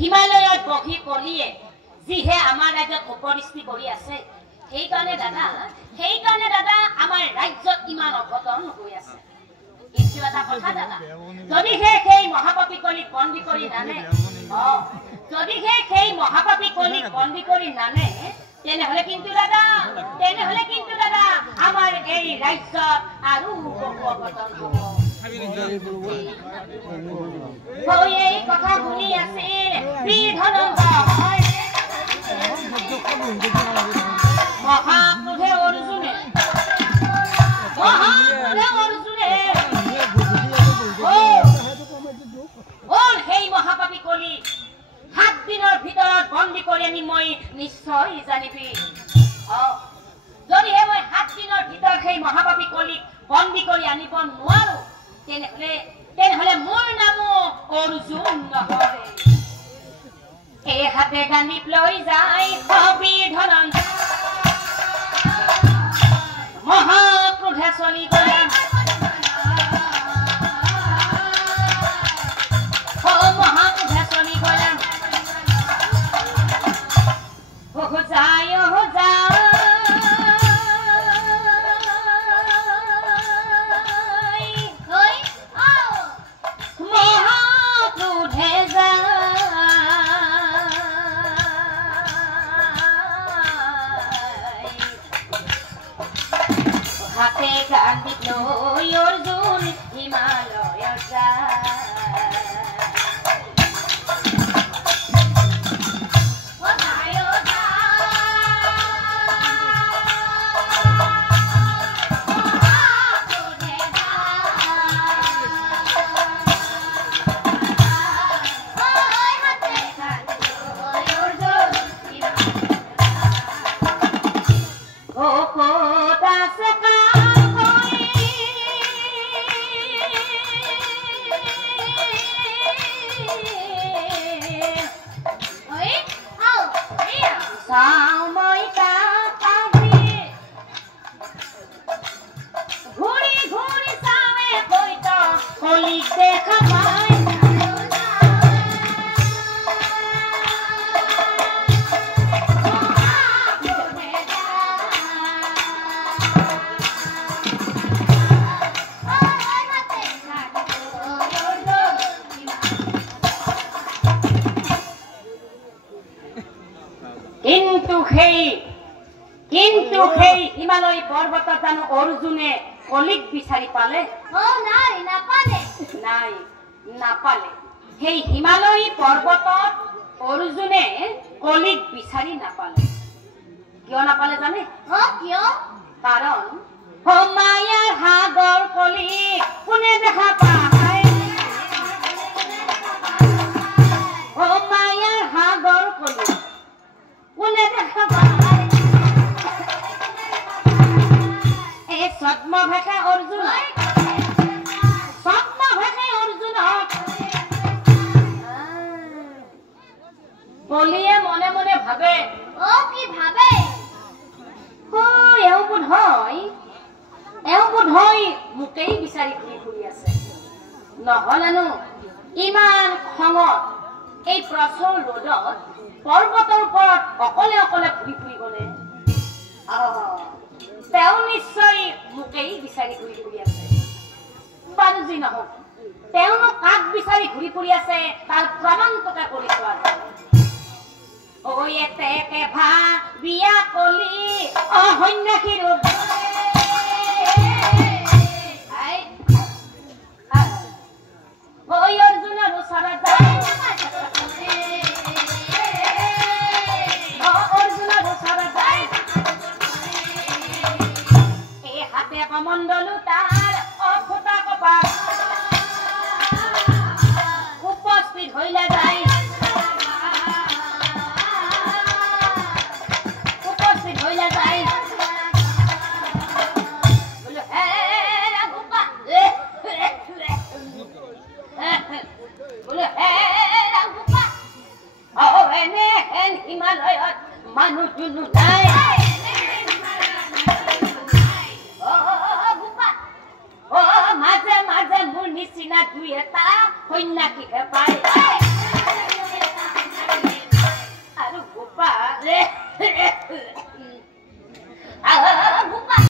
হিমালয়ত বহি কলিয়ে যিহে আমাৰ ৰাজ্যত উপৰিস্থিতি কৰি আছে সেইকাৰণে দাদা আমাৰ ৰাজ্যত ইমান অঘটন হৈ আছে। কিন্তু এটা কথা দাদা, যদিহে সেই মহাপাপী কলিক বন্দী কৰি নানে, যদিহে সেই মহাপাপী কলিক বন্দী কৰি নানে, তেনেহলে কিন্তু দাদা আমাৰ এই ৰাজ্যত আৰু বহু অঘটন হ'ব। এই কথা শুনি আছিল মহাক্ৰোধে অৰ্জুনে সেই মহাপাপী কলি 7 দিনৰ ভিতৰত বন্দী কৰি আনি মই নিশ্চয় জানিবি। যদিহে মই 7 দিনৰ ভিতৰত সেই মহাপাপী কলিক বন্দী কৰি আনিব নোৱাৰো, তেনেহলে মোৰ নামো অৰ্জুন নহয়। এই হাতে গান্ধীপ লৈ যায় কবিৰ ধনঞ্জয়, মহাক্ৰোধে চলি গলে অৰ্জুন হিমালয়ত যায়। কিন্তু সেই হিমালয় পৰ্বতত জানো অৰ্জুনে কলিক বিচাৰি পালে? নাপালে। সেই হিমালয় পৰ্বতত অৰ্জুনে কলিক বিচাৰি নাপালে। কিয় নাপালে জানে? কাৰণ মায়াৰ সাগৰ কলিক কোনে দেখা পায়? মায়াৰ সাগৰ কলিক কোনে দেখা পায়? ছদ্মভেষে অৰ্জুন কলিয়ে মনে মনে ভাবে, কি ভাবে? এওঁ বোধ হয় মোকেই বিচাৰি ঘূৰি আছে। নহলেনো ইমান খঙত এই প্ৰচুৰ ৰ'দত পৰ্বতৰ ওপৰত অকলে ঘূৰি গলে তেওঁ নিশ্চয় মোকেই বিচাৰি ঘূৰি আছে। বাৰু যি নহওক, তেওঁনো কাক বিচাৰি ঘূৰি আছে তাৰ প্ৰমাণটোকে কৰি চোৱা যায়। এতেকে ভাবিয়া কলি সন্যাসী ৰূপ অৰ্জুনৰ ওচৰত যায়, কমণ্ডলু তাৰ অফুটা কপাল উপস্থিত হইলে যায়। হিমালয়ত মানুহ দুনু নাই মাজে মাজে মোৰ নিচিনা দুই এটা সন্যাসীহে পায় আৰু গোপাল